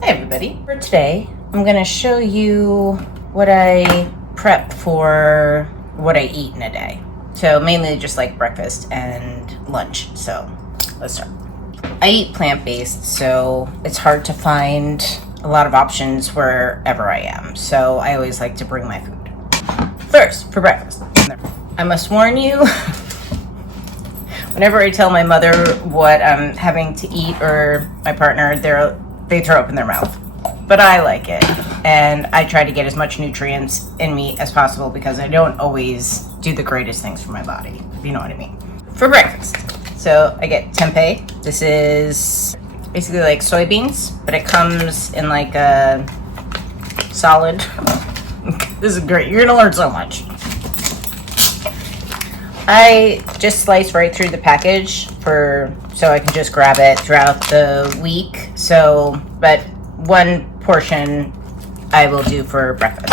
Hi everybody. For today, I'm going to show you what I prep for what I eat in a day. So mainly just like breakfast and lunch. So let's start. I eat plant-based, so it's hard to find a lot of options wherever I am. So I always like to bring my food. First, for breakfast, I must warn you, whenever I tell my mother what I'm having to eat or my partner, they throw up in their mouth. But I like it, and I try to get as much nutrients in me as possible because I don't always do the greatest things for my body, if you know what I mean. For breakfast, so I get tempeh. This is basically like soybeans, but it comes in like a solid. This is great. You're gonna learn so much. I just slice right through the package so I can just grab it throughout the week. But one portion I will do for breakfast.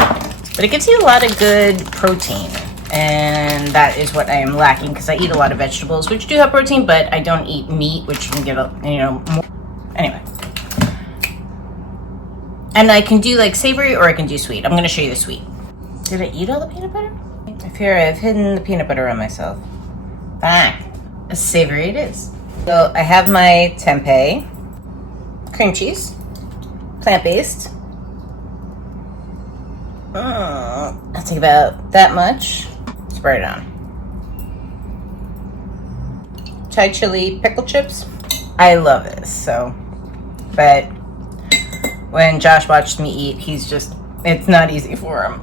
But it gives you a lot of good protein, and that is what I am lacking because I eat a lot of vegetables, which do have protein, but I don't eat meat, which can give more. Anyway. And I can do like savory or I can do sweet. I'm going to show you the sweet. Did I eat all the peanut butter? I fear I've hidden the peanut butter on myself. Fine. Savory it is. So I have my tempeh, cream cheese, plant-based. I'll take about that much. Spread it on. Thai chili pickle chips. I love this, but when Josh watched me eat, it's not easy for him.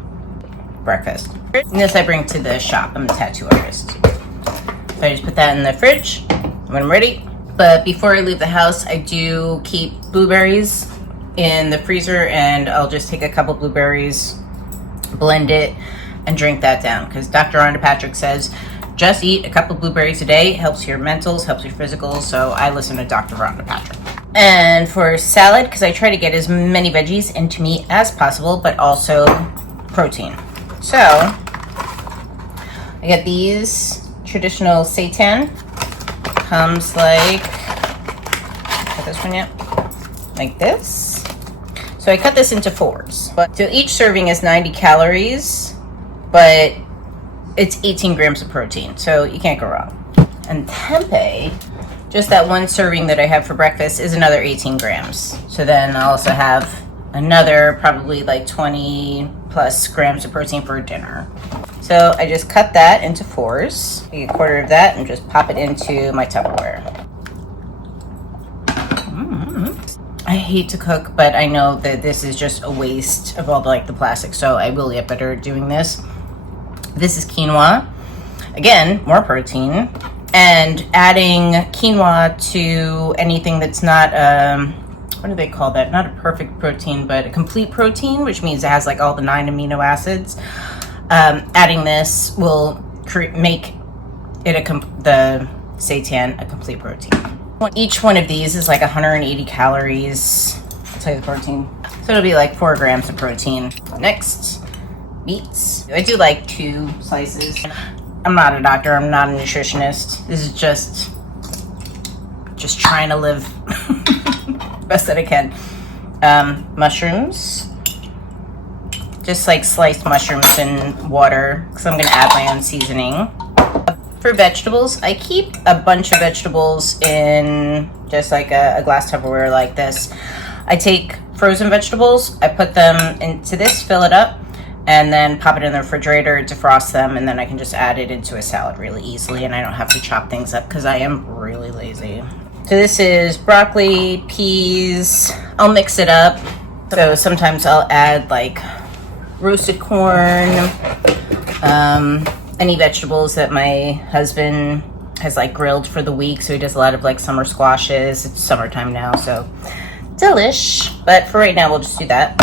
Breakfast. This I bring to the shop. I'm a tattoo artist. So I just put that in the fridge when I'm ready. But before I leave the house, I do keep blueberries in the freezer, and I'll just take a couple blueberries, blend it, and drink that down. Because Dr. Rhonda Patrick says, just eat a couple blueberries a day. Helps your mentals, helps your physicals. So I listen to Dr. Rhonda Patrick. And for salad, because I try to get as many veggies into me as possible, but also protein. So I get these traditional seitan. Comes like, got this one yet? Like this. So I cut this into fours. So each serving is 90 calories, but it's 18 grams of protein, so you can't go wrong. And tempeh, just that one serving that I have for breakfast, is another 18 grams. So then I'll also have another probably like 20 plus grams of protein for dinner. So I just cut that into fours, take a quarter of that, and just pop it into my Tupperware. I hate to cook, but I know that this is just a waste of all the plastic, so I will get better at doing this. This is quinoa. Again, more protein. And adding quinoa to anything that's not, what do they call that? Not a perfect protein, but a complete protein, which means it has like all the 9 amino acids. Adding this will make it the seitan a complete protein. Each one of these is like 180 calories. I'll tell you the protein. So it'll be like 4 grams of protein. Next, meats. I do like 2 slices. I'm not a doctor. I'm not a nutritionist. This is just trying to live best that I can. Mushrooms. Just like sliced mushrooms in water because I'm going to add my own seasoning. For vegetables, I keep a bunch of vegetables in just like a glass Tupperware like this. I take frozen vegetables, I put them into this, fill it up, and then pop it in the refrigerator, defrost them, and then I can just add it into a salad really easily, and I don't have to chop things up because I am really lazy. So this is broccoli, peas. I'll mix it up. So sometimes I'll add like roasted corn, any vegetables that my husband has like grilled for the week. So he does a lot of like summer squashes. It's summertime now, so delish. But for right now, we'll just do that.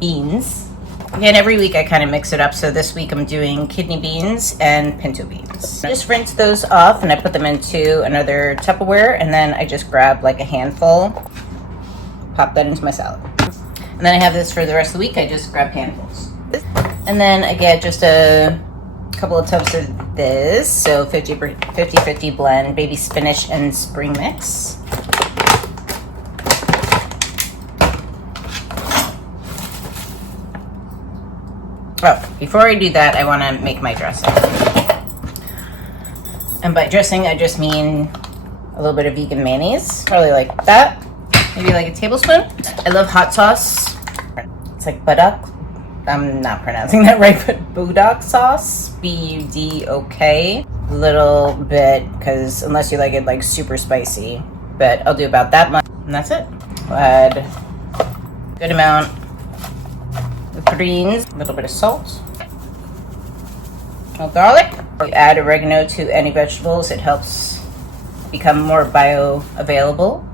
Beans. Again, every week I kind of mix it up. So this week I'm doing kidney beans and pinto beans. I just rinse those off and I put them into another Tupperware, and then I just grab like a handful, pop that into my salad. And then I have this for the rest of the week. I just grab handfuls. And then I get just a couple of tubs of this. So 50-50 blend baby spinach and spring mix. Oh, before I do that, I want to make my dressing. And by dressing, I just mean a little bit of vegan mayonnaise, probably like that, maybe like a tablespoon. I love hot sauce. It's like Budok. I'm not pronouncing that right, but Budok sauce, B-U-D-O-K. A little bit, because unless you like it like super spicy, but I'll do about that much, and that's it. We'll add a good amount of greens, a little bit of salt, no garlic. You add oregano to any vegetables. It helps become more bioavailable.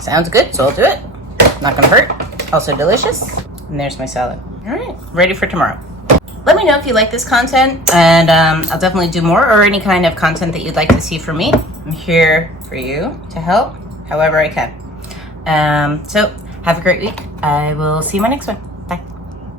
Sounds good, so I'll do it. Not gonna hurt. Also delicious. And there's my salad. All right, ready for tomorrow. Let me know if you like this content, and I'll definitely do more, or any kind of content that you'd like to see from me. I'm here for you to help however I can. So have a great week. I will see you in my next one.